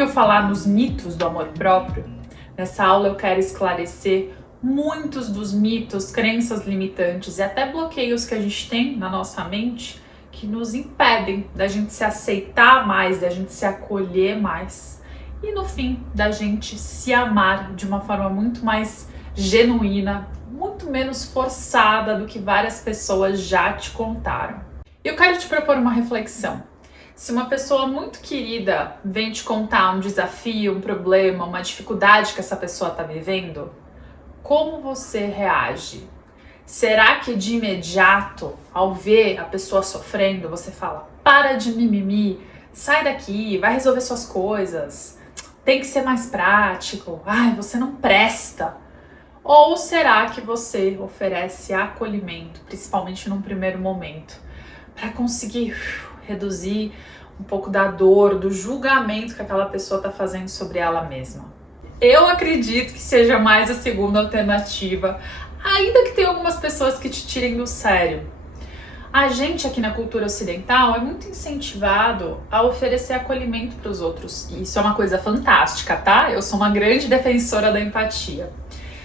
ouviu falar nos mitos do amor próprio? Nessa aula eu quero esclarecer muitos dos mitos, crenças limitantes e até bloqueios que a gente tem na nossa mente que nos impedem da gente se aceitar mais, da gente se acolher mais e no fim da gente se amar de uma forma muito mais genuína, muito menos forçada do que várias pessoas já te contaram. Eu quero te propor uma reflexão. Se uma pessoa muito querida vem te contar um desafio, um problema, uma dificuldade que essa pessoa está vivendo, como você reage? Será que de imediato, ao ver a pessoa sofrendo, você fala: para de mimimi, sai daqui, vai resolver suas coisas, tem que ser mais prático, ai, você não presta? Ou será que você oferece acolhimento, principalmente num primeiro momento, para conseguir reduzir um pouco da dor, do julgamento que aquela pessoa está fazendo sobre ela mesma? Eu acredito que seja mais a segunda alternativa, ainda que tenha algumas pessoas que te tirem do sério. A gente aqui na cultura ocidental é muito incentivado a oferecer acolhimento para os outros. E isso é uma coisa fantástica, tá? Eu sou uma grande defensora da empatia.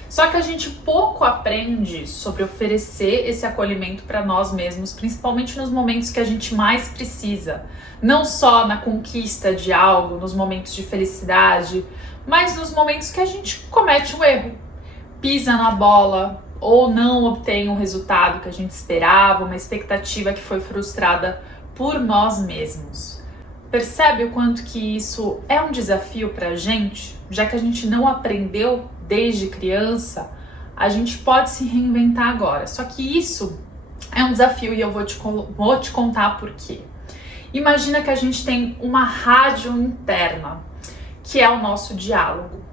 Só que a gente pouco aprende sobre oferecer esse acolhimento para nós mesmos, principalmente nos momentos que a gente mais precisa. Não só na conquista de algo, nos momentos de felicidade, mas nos momentos que a gente comete um erro, pisa na bola ou não obtém um resultado que a gente esperava, uma expectativa que foi frustrada por nós mesmos. Percebe o quanto que isso é um desafio pra gente? Já que a gente não aprendeu desde criança, a gente pode se reinventar agora. Só que isso é um desafio e eu vou te contar por quê. Imagina que a gente tem uma rádio interna, que é o nosso diálogo.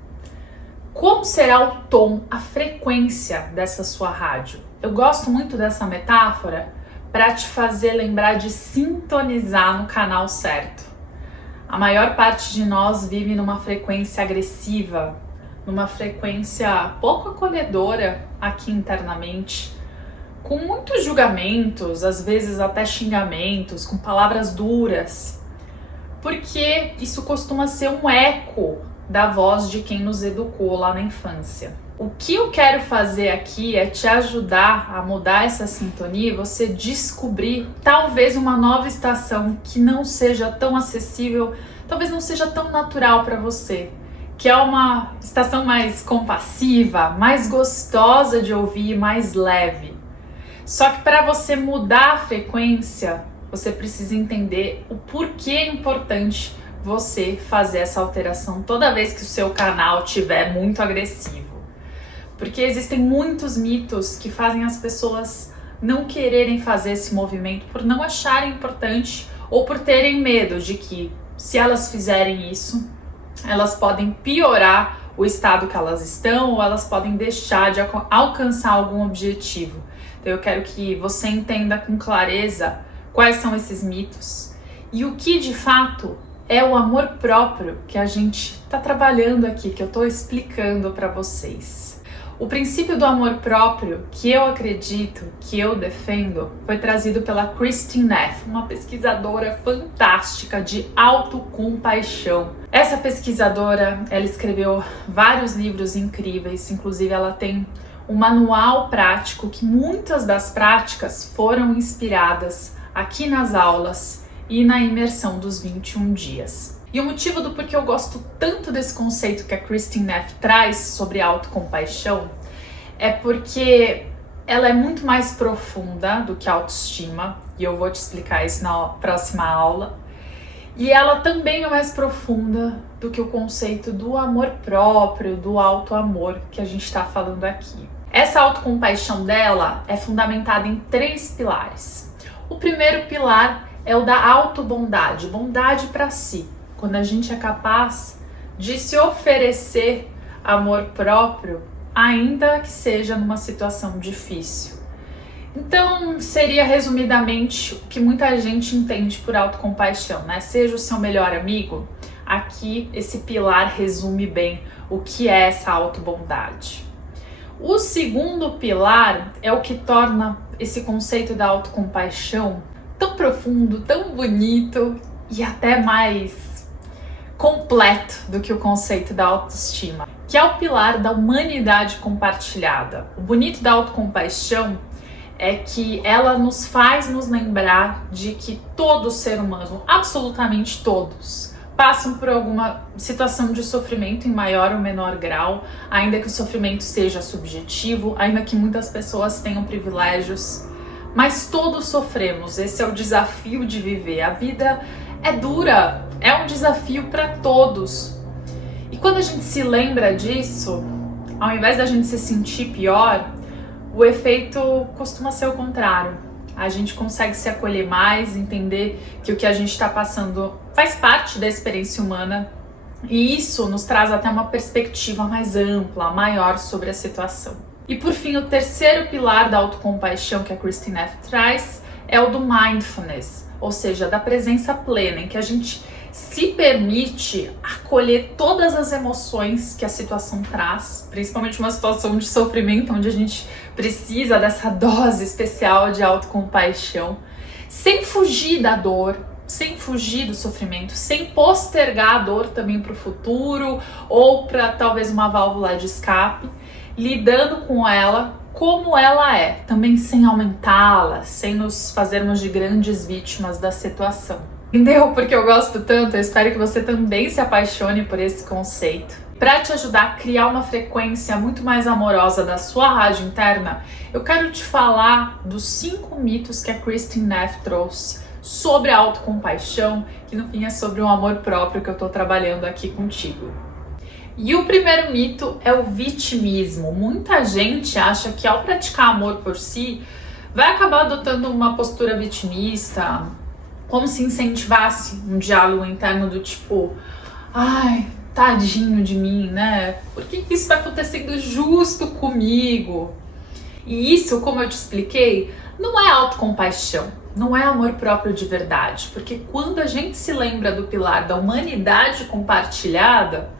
Como será o tom, a frequência dessa sua rádio? Eu gosto muito dessa metáfora para te fazer lembrar de sintonizar no canal certo. A maior parte de nós vive numa frequência agressiva, numa frequência pouco acolhedora aqui internamente, com muitos julgamentos, às vezes até xingamentos, com palavras duras, porque isso costuma ser um eco da voz de quem nos educou lá na infância. O que eu quero fazer aqui é te ajudar a mudar essa sintonia e você descobrir talvez uma nova estação que não seja tão acessível, talvez não seja tão natural para você, que é uma estação mais compassiva, mais gostosa de ouvir, mais leve. Só que para você mudar a frequência, você precisa entender o porquê é importante você fazer essa alteração toda vez que o seu canal estiver muito agressivo. Porque existem muitos mitos que fazem as pessoas não quererem fazer esse movimento por não acharem importante ou por terem medo de que, se elas fizerem isso, elas podem piorar o estado que elas estão ou elas podem deixar de alcançar algum objetivo. Então eu quero que você entenda com clareza quais são esses mitos e o que de fato é o amor próprio que a gente está trabalhando aqui, que eu estou explicando para vocês. O princípio do amor próprio que eu acredito, que eu defendo, foi trazido pela Kristin Neff, uma pesquisadora fantástica de autocompaixão. Essa pesquisadora, ela escreveu vários livros incríveis, inclusive ela tem um manual prático que muitas das práticas foram inspiradas aqui nas aulas e na imersão dos 21 dias. E o motivo do porquê eu gosto tanto desse conceito que a Kristin Neff traz sobre autocompaixão é porque ela é muito mais profunda do que a autoestima, e eu vou te explicar isso na próxima aula. E ela também é mais profunda do que o conceito do amor próprio, do auto-amor que a gente está falando aqui. Essa autocompaixão dela é fundamentada em 3 pilares. O primeiro pilar é o da autobondade, bondade para si. Quando a gente é capaz de se oferecer amor próprio, ainda que seja numa situação difícil. Então, seria resumidamente o que muita gente entende por autocompaixão, né? Seja o seu melhor amigo. Aqui, esse pilar resume bem o que é essa autobondade. O segundo pilar é o que torna esse conceito da autocompaixão tão profundo, tão bonito e até mais completo do que o conceito da autoestima, que é o pilar da humanidade compartilhada. O bonito da autocompaixão é que ela nos faz nos lembrar de que todo ser humano, absolutamente todos, passam por alguma situação de sofrimento em maior ou menor grau, ainda que o sofrimento seja subjetivo, ainda que muitas pessoas tenham privilégios, mas todos sofremos. Esse é o desafio de viver. A vida é dura, é um desafio para todos. E quando a gente se lembra disso, ao invés da gente se sentir pior, o efeito costuma ser o contrário. A gente consegue se acolher mais, entender que o que a gente está passando faz parte da experiência humana, e isso nos traz até uma perspectiva mais ampla, maior sobre a situação. E por fim, o terceiro pilar da autocompaixão que a Kristin Neff traz é o do mindfulness, ou seja, da presença plena, em que a gente se permite acolher todas as emoções que a situação traz, principalmente uma situação de sofrimento onde a gente precisa dessa dose especial de autocompaixão, sem fugir da dor, sem fugir do sofrimento, sem postergar a dor também para o futuro ou para talvez uma válvula de escape, lidando com ela como ela é, também sem aumentá-la, sem nos fazermos de grandes vítimas da situação. Entendeu? Porque eu gosto tanto, eu espero que você também se apaixone por esse conceito. Para te ajudar a criar uma frequência muito mais amorosa da sua rádio interna, eu quero te falar dos 5 mitos que a Kristin Neff trouxe sobre a autocompaixão, que no fim é sobre o amor próprio que eu estou trabalhando aqui contigo. E o primeiro mito é o vitimismo. Muita gente acha que ao praticar amor por si, vai acabar adotando uma postura vitimista, como se incentivasse um diálogo interno do tipo, ai, tadinho de mim, né? Por que isso está acontecendo justo comigo? E isso, como eu te expliquei, não é autocompaixão, não é amor próprio de verdade, porque quando a gente se lembra do pilar da humanidade compartilhada,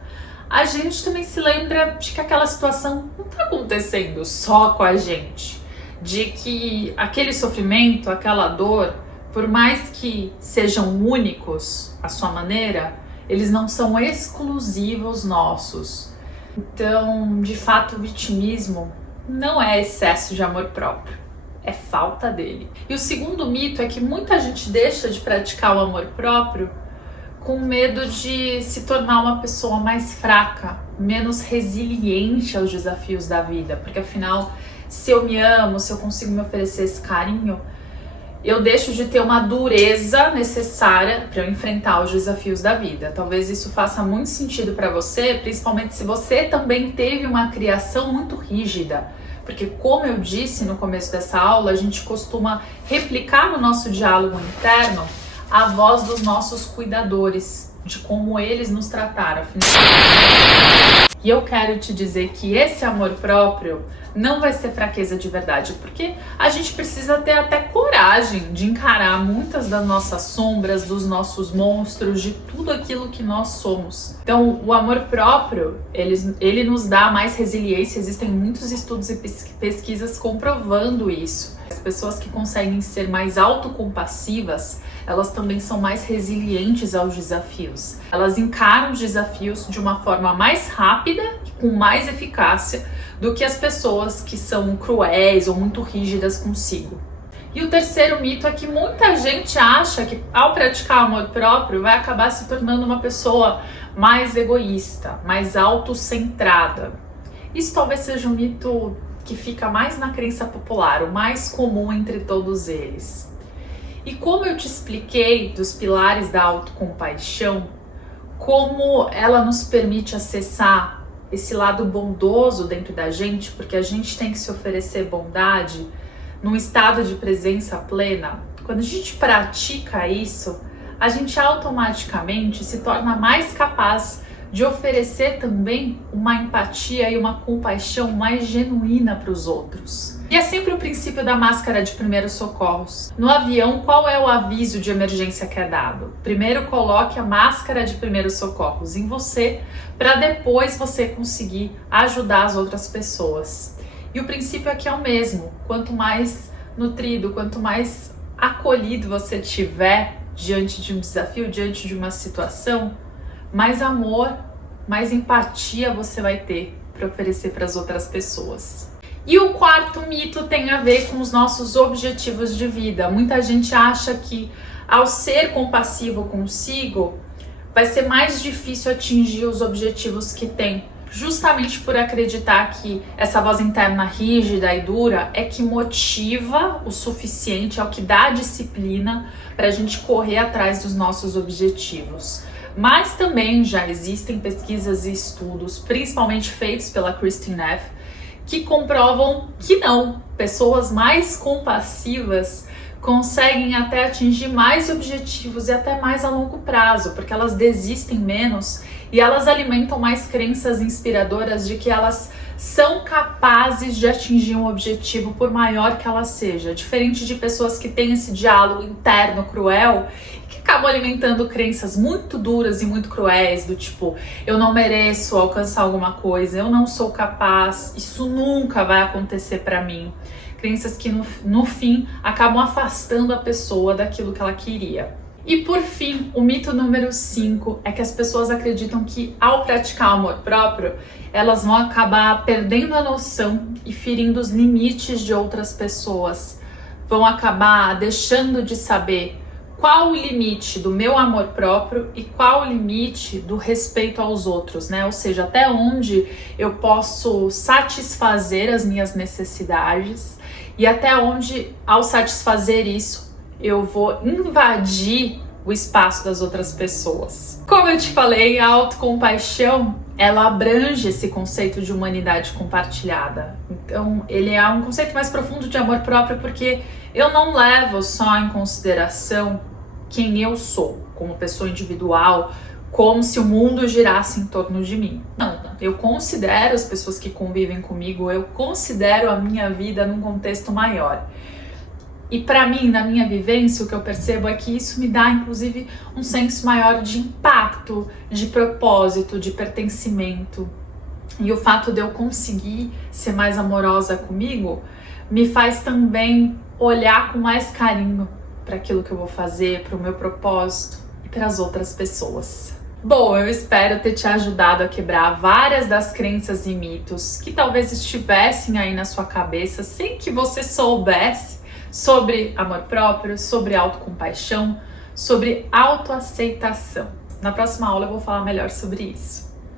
a gente também se lembra de que aquela situação não está acontecendo só com a gente, de que aquele sofrimento, aquela dor, por mais que sejam únicos à sua maneira, eles não são exclusivos nossos. Então, de fato, o vitimismo não é excesso de amor próprio, é falta dele. E o segundo mito é que muita gente deixa de praticar o amor próprio com medo de se tornar uma pessoa mais fraca, menos resiliente aos desafios da vida, porque afinal, se eu me amo, se eu consigo me oferecer esse carinho, eu deixo de ter uma dureza necessária para eu enfrentar os desafios da vida. Talvez isso faça muito sentido para você, principalmente se você também teve uma criação muito rígida. Porque, como eu disse no começo dessa aula, a gente costuma replicar no nosso diálogo interno a voz dos nossos cuidadores, de como eles nos trataram. E eu quero te dizer que esse amor próprio não vai ser fraqueza de verdade, porque a gente precisa ter até coragem de encarar muitas das nossas sombras, dos nossos monstros, de tudo aquilo que nós somos. Então, o amor próprio, ele nos dá mais resiliência. Existem muitos estudos e pesquisas comprovando isso. As pessoas que conseguem ser mais autocompassivas, elas também são mais resilientes aos desafios. Elas encaram os desafios de uma forma mais rápida e com mais eficácia do que as pessoas que são cruéis ou muito rígidas consigo. E o terceiro mito é que muita gente acha que ao praticar amor próprio vai acabar se tornando uma pessoa mais egoísta, mais autocentrada. Isso talvez seja um mito que fica mais na crença popular, o mais comum entre todos eles. E como eu te expliquei dos pilares da autocompaixão, como ela nos permite acessar esse lado bondoso dentro da gente, porque a gente tem que se oferecer bondade num estado de presença plena. Quando a gente pratica isso, a gente automaticamente se torna mais capaz de oferecer também uma empatia e uma compaixão mais genuína para os outros. E é sempre o princípio da máscara de primeiros socorros. No avião, qual é o aviso de emergência que é dado? Primeiro coloque a máscara de primeiros socorros em você, para depois você conseguir ajudar as outras pessoas. E o princípio aqui é o mesmo. Quanto mais nutrido, quanto mais acolhido você tiver diante de um desafio, diante de uma situação, mais amor, mais empatia você vai ter para oferecer para as outras pessoas. E o quarto mito tem a ver com os nossos objetivos de vida. Muita gente acha que ao ser compassivo consigo, vai ser mais difícil atingir os objetivos que tem, justamente por acreditar que essa voz interna rígida e dura é que motiva o suficiente, é o que dá disciplina para a gente correr atrás dos nossos objetivos. Mas também já existem pesquisas e estudos, principalmente feitos pela Kristin Neff, que comprovam que não, pessoas mais compassivas conseguem até atingir mais objetivos e até mais a longo prazo, porque elas desistem menos e elas alimentam mais crenças inspiradoras de que elas são capazes de atingir um objetivo por maior que ela seja, diferente de pessoas que têm esse diálogo interno cruel que acabam alimentando crenças muito duras e muito cruéis, do tipo, eu não mereço alcançar alguma coisa, eu não sou capaz, isso nunca vai acontecer para mim. Crenças que no fim acabam afastando a pessoa daquilo que ela queria. E por fim, o mito número 5 é que as pessoas acreditam que ao praticar o amor próprio, elas vão acabar perdendo a noção e ferindo os limites de outras pessoas. Vão acabar deixando de saber qual o limite do meu amor próprio e qual o limite do respeito aos outros, né? Ou seja, até onde eu posso satisfazer as minhas necessidades e até onde, ao satisfazer isso, eu vou invadir o espaço das outras pessoas. Como eu te falei, a autocompaixão, ela abrange esse conceito de humanidade compartilhada. Então, ele é um conceito mais profundo de amor próprio porque eu não levo só em consideração quem eu sou como pessoa individual, como se o mundo girasse em torno de mim. Não, eu considero as pessoas que convivem comigo, eu considero a minha vida num contexto maior. E para mim, na minha vivência, o que eu percebo é que isso me dá, inclusive, um senso maior de impacto, de propósito, de pertencimento. E o fato de eu conseguir ser mais amorosa comigo me faz também olhar com mais carinho para aquilo que eu vou fazer, para o meu propósito e para as outras pessoas. Bom, eu espero ter te ajudado a quebrar várias das crenças e mitos que talvez estivessem aí na sua cabeça sem que você soubesse sobre amor próprio, sobre autocompaixão, sobre autoaceitação. Na próxima aula eu vou falar melhor sobre isso.